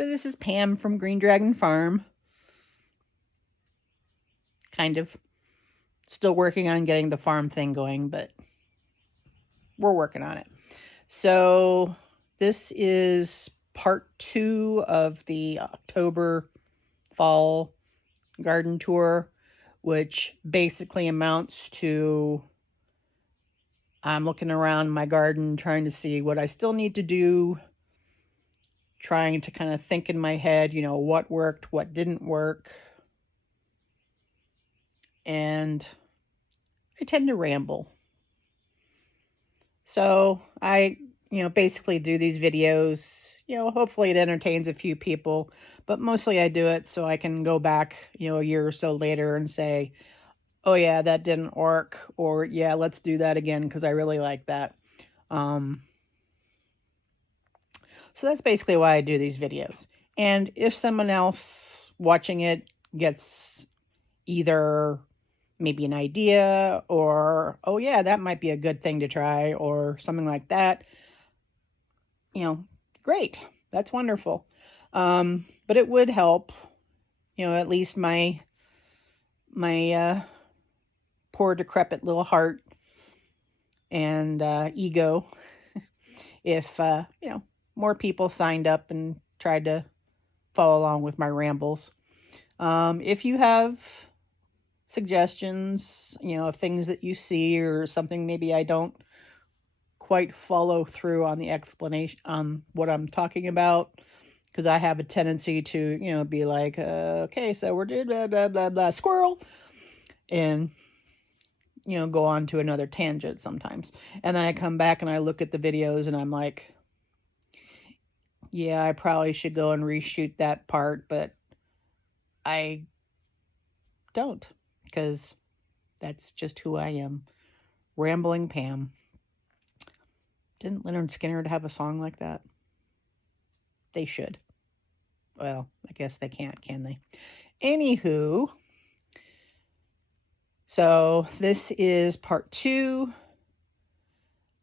So this is Pam from Green Dragon Farm. Kind of still working on getting the farm thing going, but we're working on it. So this is part 2 of the October fall garden tour, which basically amounts to I'm looking around my garden trying to see what I still need to do, trying to kind of think in my head, you know, what worked, what didn't work. And I tend to ramble. So I, basically do these videos, hopefully it entertains a few people, but mostly I do it so I can go back, a year or so later and say, oh yeah, that didn't work, or yeah, let's do that again because I really like that. So that's basically why I do these videos. And if someone else watching it gets either maybe an idea or, oh yeah, that might be a good thing to try or something like that, great. That's wonderful. But it would help, at least my poor decrepit little heart and ego if, more people signed up and tried to follow along with my rambles. If you have suggestions, of things that you see or something maybe I don't quite follow through on the explanation on what I'm talking about, because I have a tendency to, be like, okay, so we're doing blah, blah, blah, blah, squirrel, and, go on to another tangent sometimes. And then I come back and I look at the videos and I'm like, yeah, I probably should go and reshoot that part, but I don't, because that's just who I am. Rambling Pam. Didn't Leonard Skinner have a song like that? They should. Well, I guess they can't, can they? Anywho, so this is part 2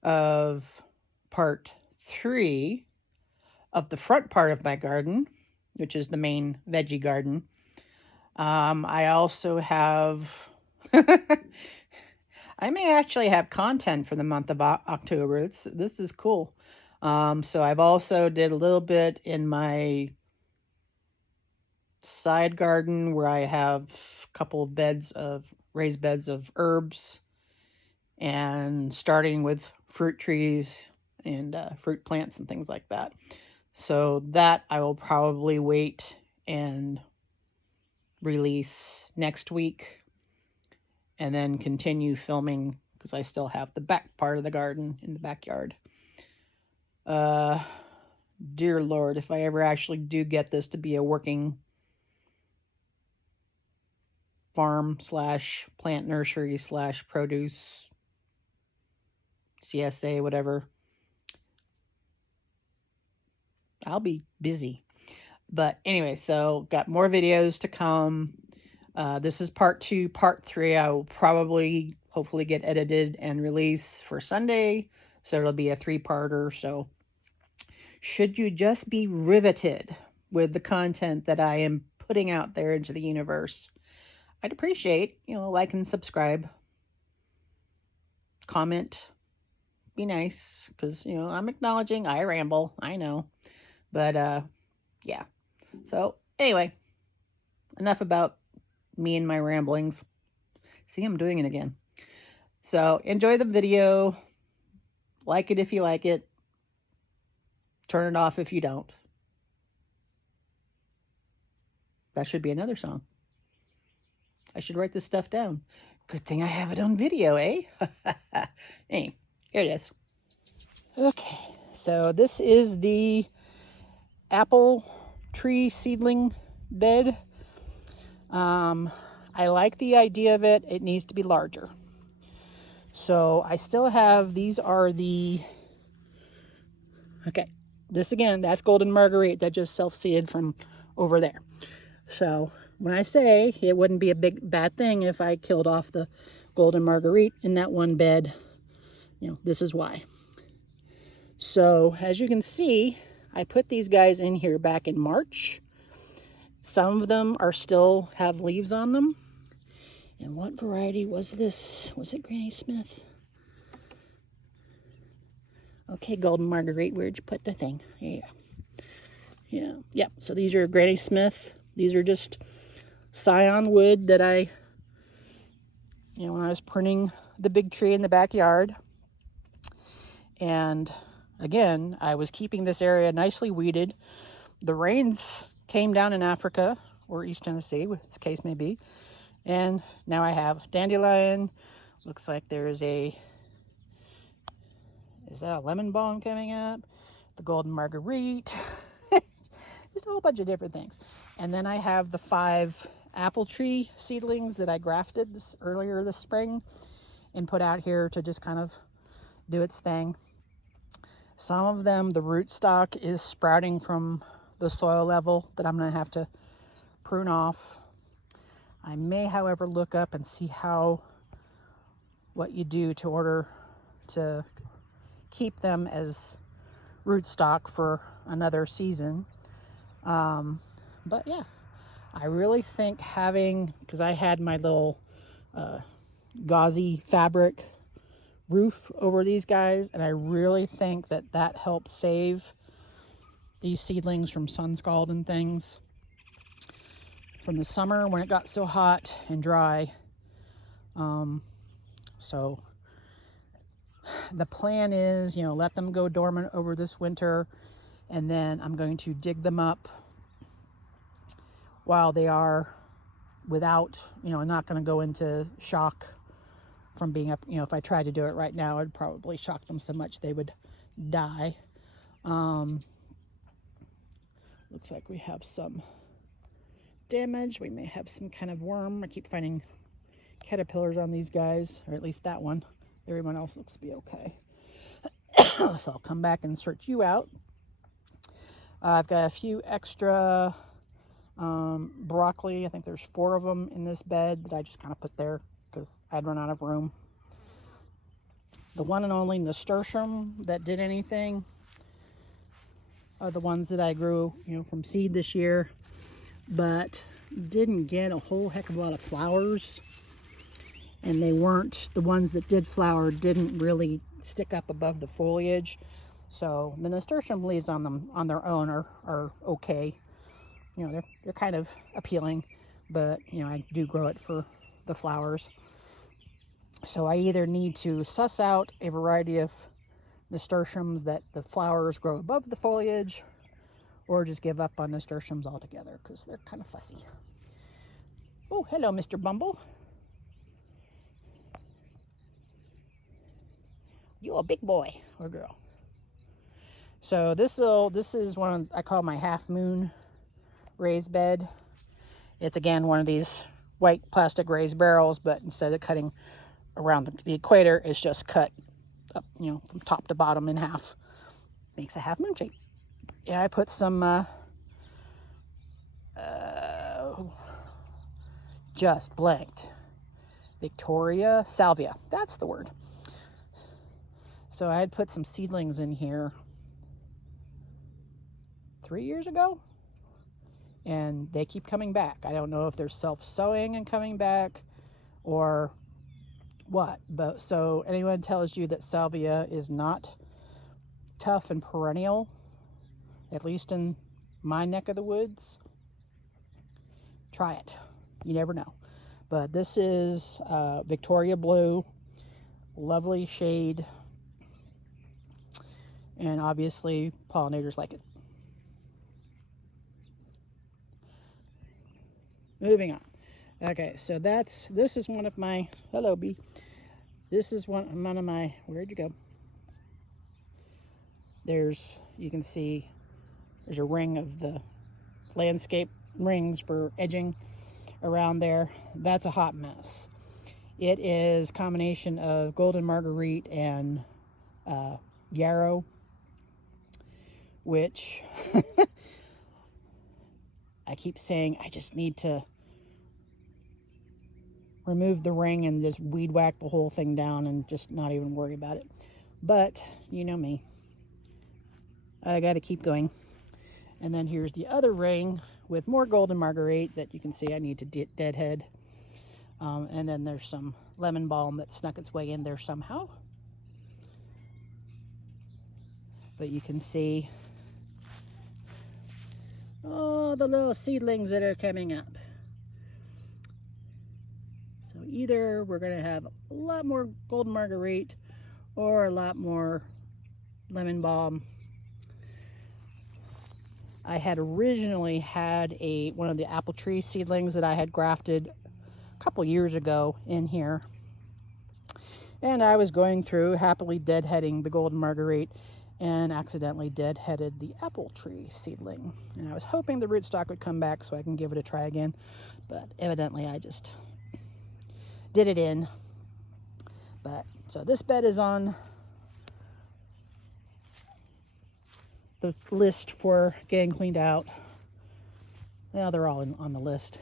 of part 3 of the front part of my garden, which is the main veggie garden. I also have, I may actually have content for the month of October. This is cool. So I've also did a little bit in my side garden where I have a couple of raised beds of herbs, and starting with fruit trees and fruit plants and things like that. So that I will probably wait and release next week, and then continue filming because I still have the back part of the garden in the backyard. Dear Lord, if I ever actually do get this to be a working farm / plant nursery / produce CSA, whatever, I'll be busy. But anyway, so got more videos to come. This is part 2. Part 3 I will probably hopefully get edited and release for Sunday, so it'll be a 3-parter. So should you just be riveted with the content that I am putting out there into the universe, I'd appreciate, like and subscribe, comment, be nice, because, I'm acknowledging I ramble, I know, but yeah. So anyway, enough about me and my ramblings. See, I'm doing it again. So enjoy the video, like it if you like it, turn it off if you don't. That should be another song. I should write this stuff down. Good thing I have it on video, eh? Anyway, here it is. Okay, so this is the apple tree seedling bed. I like the idea of it. It needs to be larger. So I still have, these are the, okay, this again, that's Golden Marguerite that just self-seeded from over there. So when I say it wouldn't be a bad thing if I killed off the Golden Marguerite in that one bed, this is why. So as you can see, I put these guys in here back in March. Some of them are still have leaves on them. And what variety was this? Was it Granny Smith? Okay, Golden Marguerite, where'd you put the thing? Yeah. Yeah. So these are Granny Smith. These are just scion wood that I, when I was pruning the big tree in the backyard. And again, I was keeping this area nicely weeded. The rains came down in Africa, or East Tennessee, as the case may be. And now I have dandelion. Looks like there's is that a lemon balm coming up? The Golden Marguerite. Just a whole bunch of different things. And then I have the 5 apple tree seedlings that I grafted earlier this spring and put out here to just kind of do its thing. Some of them, the rootstock is sprouting from the soil level that I'm going to have to prune off. I may, however, look up and see what you do to keep them as rootstock for another season. But yeah, I really think because I had my little gauzy fabric roof over these guys, and I really think that helps save these seedlings from sun scald and things from the summer when it got so hot and dry. So the plan is, let them go dormant over this winter, and then I'm going to dig them up while they are without, I'm not going to go into shock from being up. If I tried to do it right now, I'd probably shock them so much they would die. Looks like we have some damage. We may have some kind of worm. I keep finding caterpillars on these guys, or at least that one. Everyone else looks to be okay. So I'll come back and search you out. I've got a few extra broccoli. I think there's 4 of them in this bed that I just kind of put there because I'd run out of room. The one and only nasturtium that did anything are the ones that I grew, from seed this year, but didn't get a whole heck of a lot of flowers. And they weren't, the ones that did flower didn't really stick up above the foliage. So the nasturtium leaves on them on their own are okay. They're kind of appealing, but I do grow it for the flowers. So I either need to suss out a variety of nasturtiums that the flowers grow above the foliage, or just give up on nasturtiums altogether because they're kind of fussy. Oh, hello, Mr. Bumble. You a big boy or girl. So this is one I call my half moon raised bed. It's again one of these white plastic raised barrels, but instead of cutting around the equator, it's just cut up, from top to bottom in half. Makes a half moon shape. Yeah, I put some just blanked Victoria salvia. That's the word. So I had put some seedlings in here 3 years ago, and they keep coming back. I don't know if they're self-sowing and coming back or what, but so anyone tells you that salvia is not tough and perennial, at least in my neck of the woods, try it. You never know. But this is Victoria Blue, lovely shade. And obviously, pollinators like it. Moving on. Okay, so this is one of my, hello bee. This is one of my, where'd you go? You can see, there's a ring of the landscape rings for edging around there. That's a hot mess. It is a combination of Golden Marguerite and yarrow, which I keep saying I just need to remove the ring and just weed whack the whole thing down and just not even worry about it. But you know me, I got to keep going. And then here's the other ring with more Golden Marguerite that you can see I need to deadhead. And then there's some lemon balm that snuck its way in there somehow. But you can see all the little seedlings that are coming up. So either we're going to have a lot more Golden Marguerite or a lot more lemon balm. I had originally had one of the apple tree seedlings that I had grafted a couple years ago in here. And I was going through happily deadheading the Golden Marguerite and accidentally deadheaded the apple tree seedling. And I was hoping the rootstock would come back so I can give it a try again. But evidently I just did it in. But so this bed is on the list for getting cleaned out. Well, they're all on the list.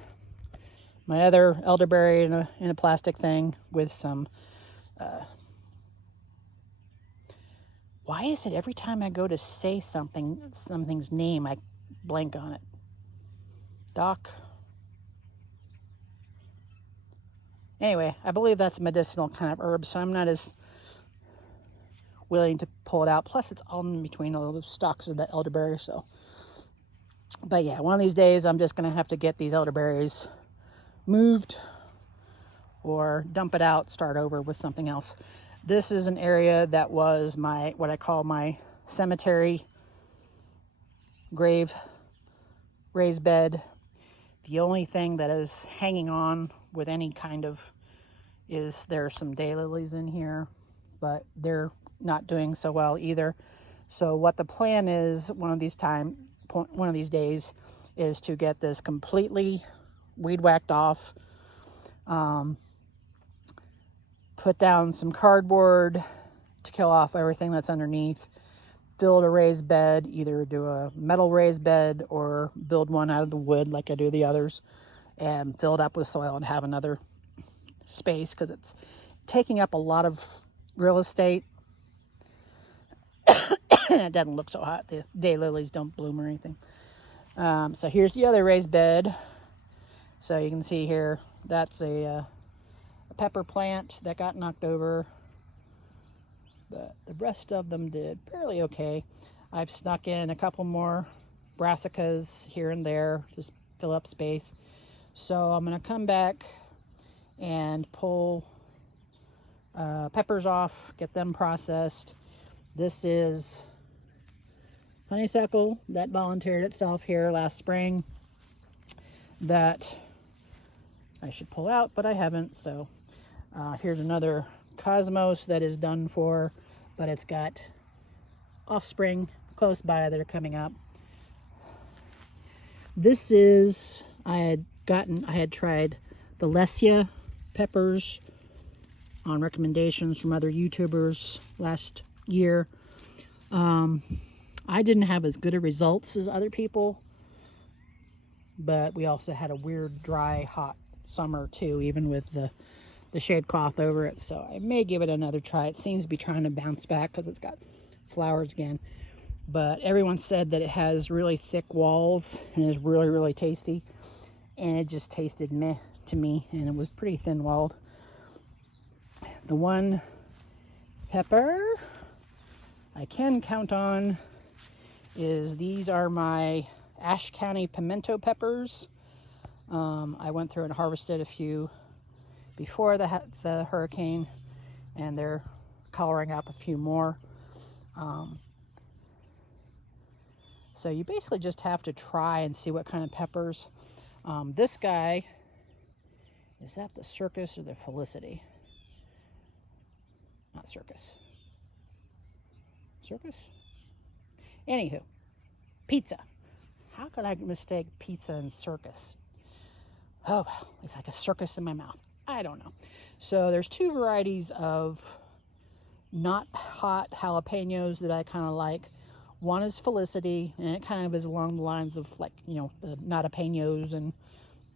My other elderberry in a plastic thing with some why is it every time I go to say something's name, I blank on it? Doc. Anyway, I believe that's a medicinal kind of herb, so I'm not as willing to pull it out. Plus, it's all in between all the stalks of the elderberry, so. But yeah, one of these days, I'm just going to have to get these elderberries moved or dump it out, start over with something else. This is an area that was what I call my cemetery grave raised bed. The only thing that is hanging on with any kind of there are some daylilies in here, but they're not doing so well either. So what the plan is one of these days is to get this completely weed whacked off, put down some cardboard to kill off everything that's underneath, build a raised bed, either do a metal raised bed or build one out of the wood like I do the others, and fill it up with soil and have another space because it's taking up a lot of real estate. It doesn't look so hot. The daylilies don't bloom or anything. So here's the other raised bed. So you can see here, that's a pepper plant that got knocked over. But the rest of them did fairly okay. I've snuck in a couple more brassicas here and there, just fill up space. So I'm going to come back and pull peppers off, get them processed. This is honeysuckle that volunteered itself here last spring that I should pull out, but I haven't. So here's another cosmos that is done for, but it's got offspring close by that are coming up. This is, I had tried the Lesia peppers on recommendations from other YouTubers last year. I didn't have as good a results as other people, but we also had a weird, dry, hot summer too, even with the shade cloth over it. So I may give it another try. It seems to be trying to bounce back because it's got flowers again. But everyone said that it has really thick walls and is really, really tasty. And it just tasted meh to me, and it was pretty thin-walled. The one pepper I can count on is these are my Ashe County pimento peppers. I went through and harvested a few before the hurricane, and they're coloring up a few more. So you basically just have to try and see what kind of peppers. This guy, is that the Circus or the Felicity? Not Circus. Circus? Anywho, pizza. How could I mistake pizza and circus? Oh, well, it's like a circus in my mouth. I don't know. So there's two varieties of not hot jalapenos that I kind of like. One is Felicity, and it kind of is along the lines of like, you know, the natapenos and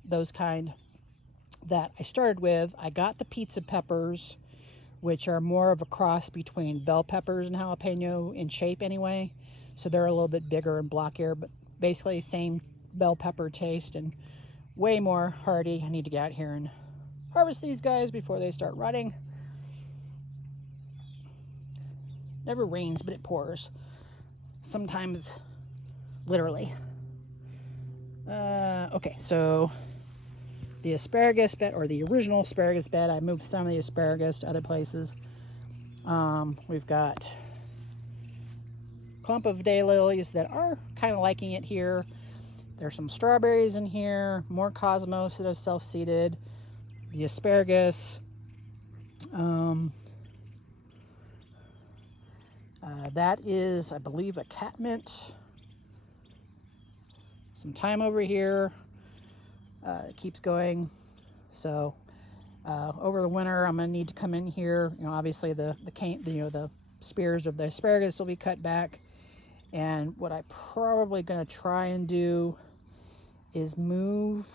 those kind that I started with. I got the pizza peppers, which are more of a cross between bell peppers and jalapeno in shape anyway. so they're a little bit bigger and blockier, but basically same bell pepper taste and way more hardy. I need to get out here and harvest these guys before they start rotting. Never rains, but it pours. Sometimes literally. Okay, so the asparagus bed, or the original asparagus bed, I moved some of the asparagus to other places. We've got a clump of daylilies that are kind of liking it here. There's some strawberries in here, more cosmos that are self-seeded, the asparagus. That is, I believe, a catmint. Some thyme over here. It keeps going. So over the winter, I'm going to need to come in here. You know, obviously the spears of the asparagus will be cut back. And what I'm probably going to try and do is move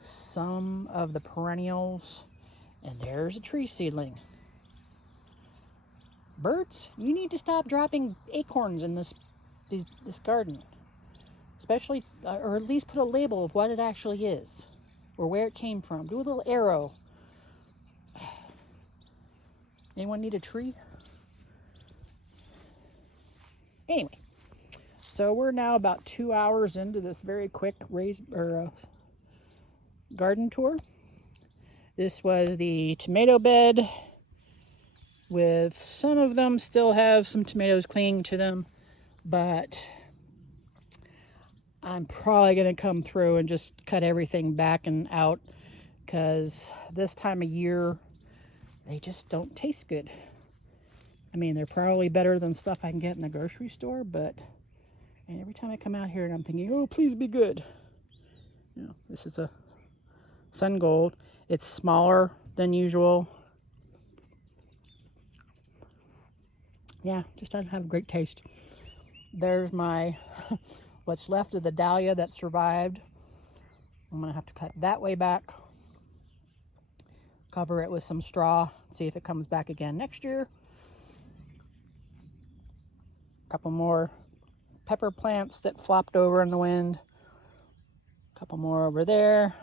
some of the perennials. And there's a tree seedling. Birds, you need to stop dropping acorns in this garden. Especially, or at least put a label of what it actually is, or where it came from. Do a little arrow. Anyone need a tree? Anyway, so we're now about 2 hours into this very quick garden tour. This was the tomato bed, with some of them still have some tomatoes clinging to them, but I'm probably going to come through and just cut everything back and out, because this time of year they just don't taste good. I mean, they're probably better than stuff I can get in the grocery store, but and every time I come out here and I'm thinking, oh, please be good. You know, this is a sun gold. It's smaller than usual. Yeah, just doesn't have a great taste. There's my what's left of the dahlia that survived. I'm gonna have to cut that way back, cover it with some straw, see if it comes back again next year. A couple more pepper plants that flopped over in the wind. A couple more over there.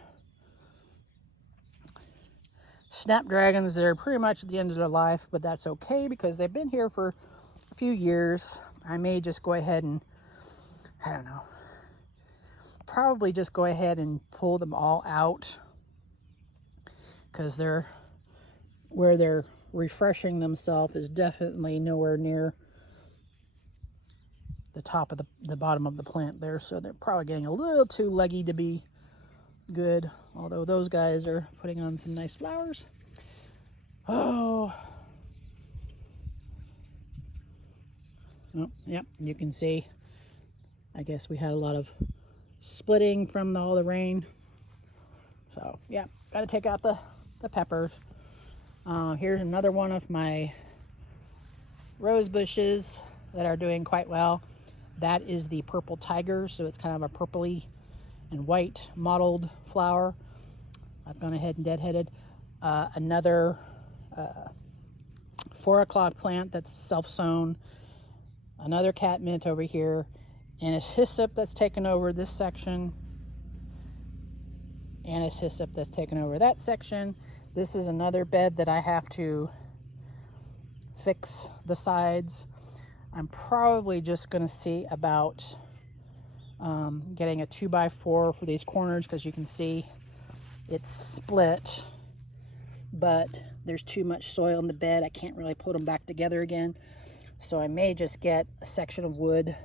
Snapdragons, they're pretty much at the end of their life, but that's okay because they've been here for a few years. I may just go ahead and, I don't know, probably just go ahead and pull them all out, because where they're refreshing themselves is definitely nowhere near the top of the bottom of the plant there, so they're probably getting a little too leggy to be good, although those guys are putting on some nice flowers. Oh, yep, you can see, I guess we had a lot of splitting from all the rain. So yeah, got to take out the peppers. Here's another one of my rose bushes that are doing quite well. That is the purple tiger, so it's kind of a purpley and white mottled flower. I've gone ahead and deadheaded another 4 o'clock plant that's self-sown, another catmint over here, and a hyssop that's taken over this section, and a hyssop that's taken over that section. This is another bed that I have to fix the sides. I'm probably just going to see about getting a 2x4 for these corners, because you can see it's split, but there's too much soil in the bed. I can't really put them back together again. So I may just get a section of wood,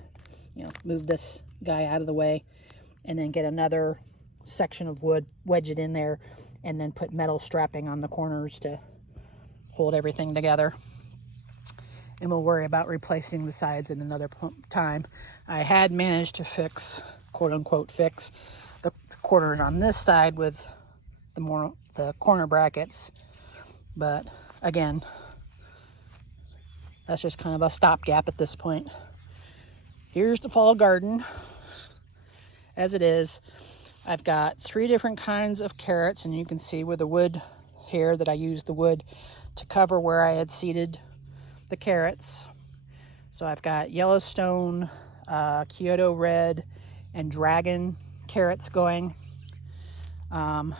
you know, move this guy out of the way, and then get another section of wood, wedge it in there, and then put metal strapping on the corners to hold everything together. And we'll worry about replacing the sides in another time. I had managed to fix, quote unquote, fix the corners on this side with the corner brackets, but again, that's just kind of a stopgap at this point. Here's the fall garden as it is. I've got 3 different kinds of carrots, and you can see with the wood here that I used the wood to cover where I had seeded the carrots. So I've got Yellowstone, Kyoto Red, and Dragon carrots going. I've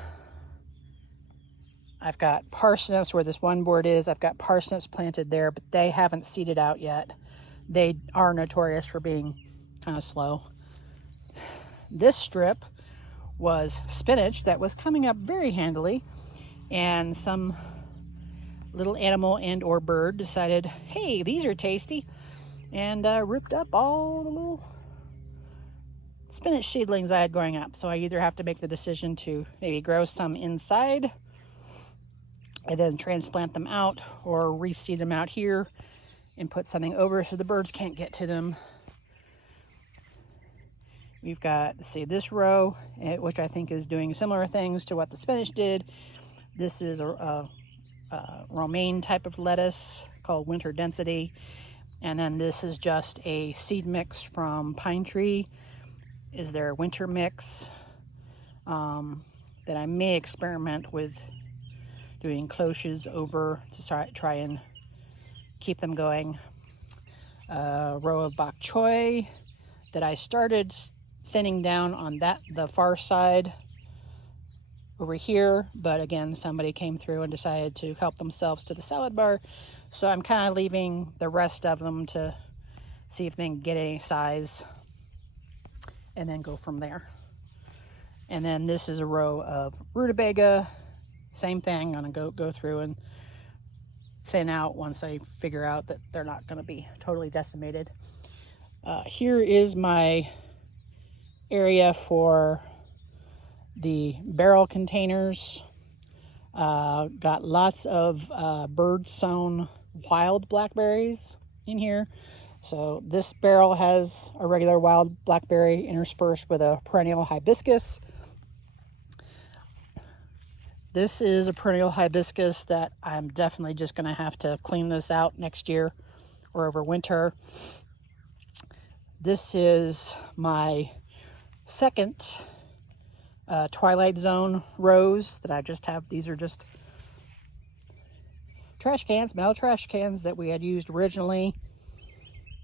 got parsnips where this one board is. I've got parsnips planted there, but they haven't seeded out yet. They are notorious for being kind of slow. This strip was spinach that was coming up very handily, and some little animal and or bird decided, hey, these are tasty, and ripped up all the little spinach seedlings I had growing up. So I either have to make the decision to maybe grow some inside and then transplant them out, or reseed them out here and put something over so the birds can't get to them. We've got, let's see, this row, which I think is doing similar things to what the spinach did. This is a romaine type of lettuce called Winter Density. And then this is just a seed mix from Pine Tree. Is their winter mix that I may experiment with doing cloches over to try and keep them going. A row of bok choy that I started thinning down on the far side over here, but again, somebody came through and decided to help themselves to the salad bar, so I'm kind of leaving the rest of them to see if they can get any size and then go from there. And then this is a row of rutabaga. Same thing, I'm gonna go through and thin out once I figure out that they're not going to be totally decimated. Here is my area for the barrel containers. Got lots of bird sown wild blackberries in here. So this barrel has a regular wild blackberry interspersed with a perennial hibiscus. This is a perennial hibiscus that I'm definitely just going to have to clean this out next year or over winter. This is my second Twilight Zone rose that I just have. These are just trash cans, metal trash cans that we had used originally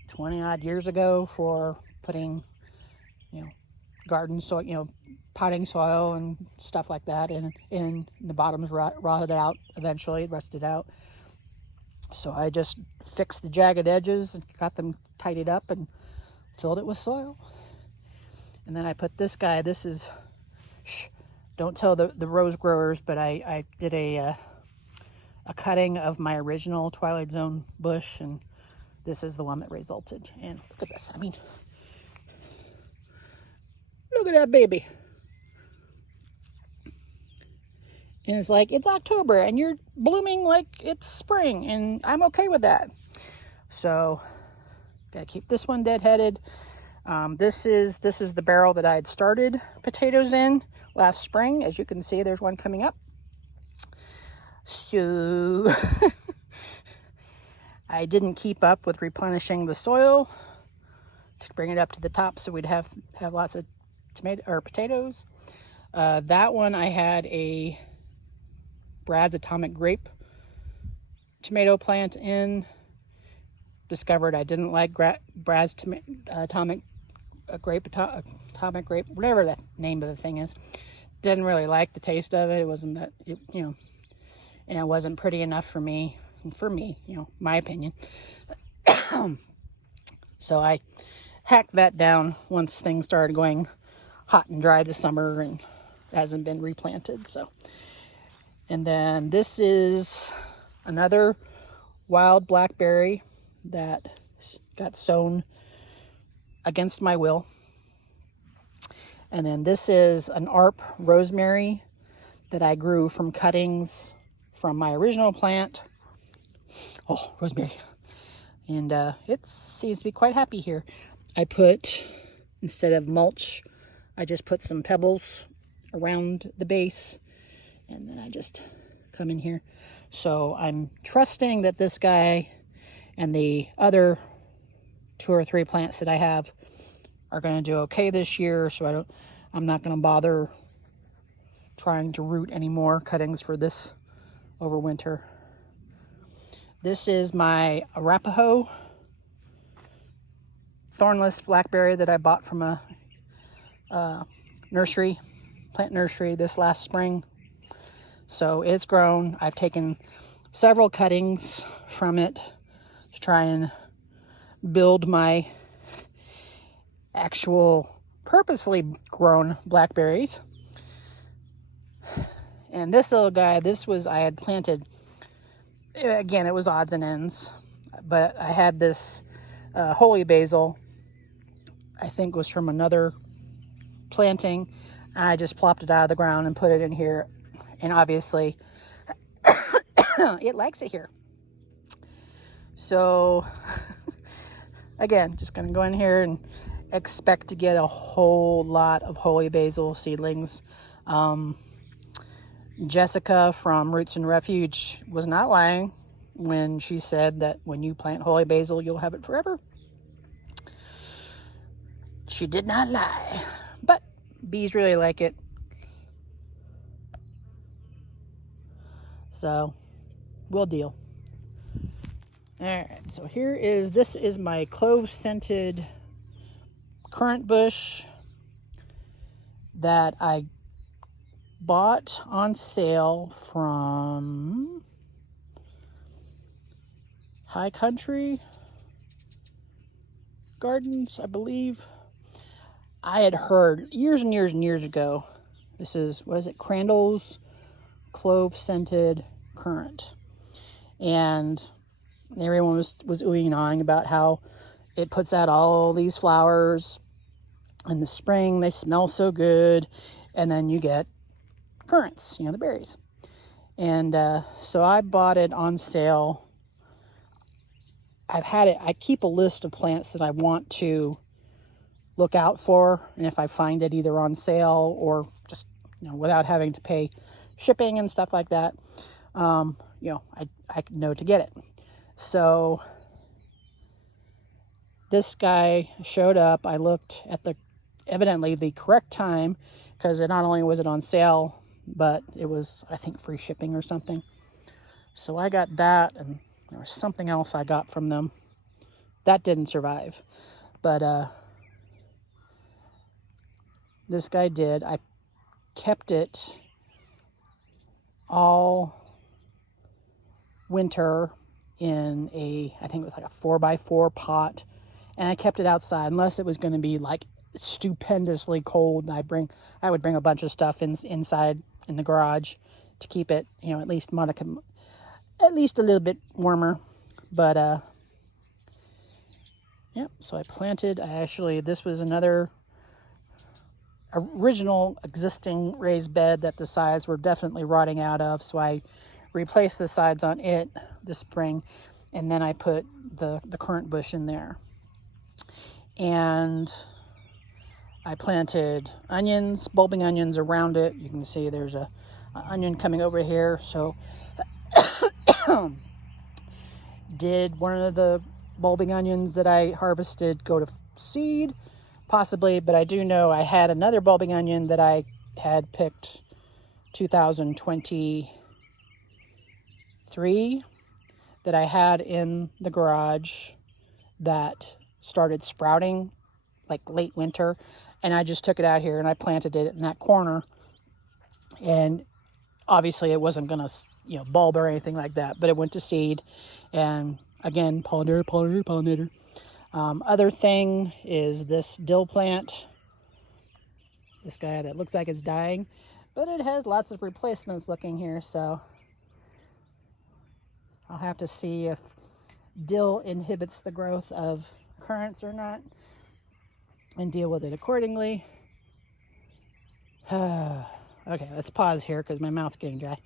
20 odd years ago for putting, garden soil, potting soil and stuff like that, and the bottoms rotted out eventually, rusted out. So I just fixed the jagged edges and got them tidied up and filled it with soil. And then I put this guy, this is, don't tell the rose growers, but I did a cutting of my original Twilight Zone bush, and this is the one that resulted. And look at this, look at that baby. And it's like, it's October and you're blooming like it's spring, and I'm okay with that. So, gotta keep this one deadheaded. This is the barrel that I had started potatoes in last spring. As you can see, there's one coming up. So, I didn't keep up with replenishing the soil to bring it up to the top so we'd have lots of potatoes. That one I had a Brad's Atomic Grape tomato plant in. Discovered I didn't like Brad's Atomic Grape, whatever that name of the thing is. Didn't really like the taste of it. It wasn't that, and it wasn't pretty enough for me, my opinion. So I hacked that down once things started going hot and dry this summer, and hasn't been replanted. So, and then this is another wild blackberry that got sown against my will. And then this is an ARP rosemary that I grew from cuttings from my original plant. Oh, rosemary. And it seems to be quite happy here. I put, instead of mulch, I just put some pebbles around the base, and then I just come in here. So I'm trusting that this guy and the other 2 or 3 plants that I have are going to do okay this year. So I'm not going to bother trying to root any more cuttings for this over winter. This is my Arapaho thornless blackberry that I bought from a nursery, plant nursery this last spring. So it's grown. I've taken several cuttings from it to try and build my actual purposely grown blackberries. And this little guy, I had planted, again, it was odds and ends, but I had this holy basil, I think was from another planting, and I just plopped it out of the ground and put it in here, and obviously it likes it here. So again, just gonna go in here and expect to get a whole lot of holy basil seedlings. Jessica from Roots and Refuge was not lying when she said that when you plant holy basil, you'll have it forever. She did not lie, but bees really like it. So we'll deal. All right, so this is my clove scented currant bush that I bought on sale from High Country Gardens, I believe. I had heard years and years and years ago, this is, what is it, Crandall's clove scented currant. And everyone was oohing and ahhing about how it puts out all these flowers in the spring. They smell so good. And then you get currants, the berries. And so I bought it on sale. I keep a list of plants that I want to look out for, and if I find it either on sale or just without having to pay shipping and stuff like that, I know to get it. So this guy showed up. I looked at evidently the correct time, because not only was it on sale, but it was, I think, free shipping or something. So I got that, and there was something else I got from them. That didn't survive. But this guy did. I kept it all winter in I think it was like a 4x4 pot. And I kept it outside, unless it was going to be like stupendously cold. I would bring a bunch of stuff inside in the garage to keep it, at least a little bit warmer. But yeah, so I planted. This was another original existing raised bed that the sides were definitely rotting out of, so I replaced the sides on it this spring, and then I put the currant bush in there. And I planted onions, bulbing onions around it. You can see there's an onion coming over here. So did one of the bulbing onions that I harvested go to seed? Possibly, but I do know I had another bulbing onion that I had picked 2023 that I had in the garage that started sprouting like late winter, and I just took it out here and I planted it in that corner. And obviously it wasn't gonna bulb or anything like that, but it went to seed. And again, pollinator. Other thing is this dill plant, this guy that looks like it's dying, but it has lots of replacements looking here, so I'll have to see if dill inhibits the growth of currants or not, and deal with it accordingly. Okay, let's pause here because my mouth's getting dry.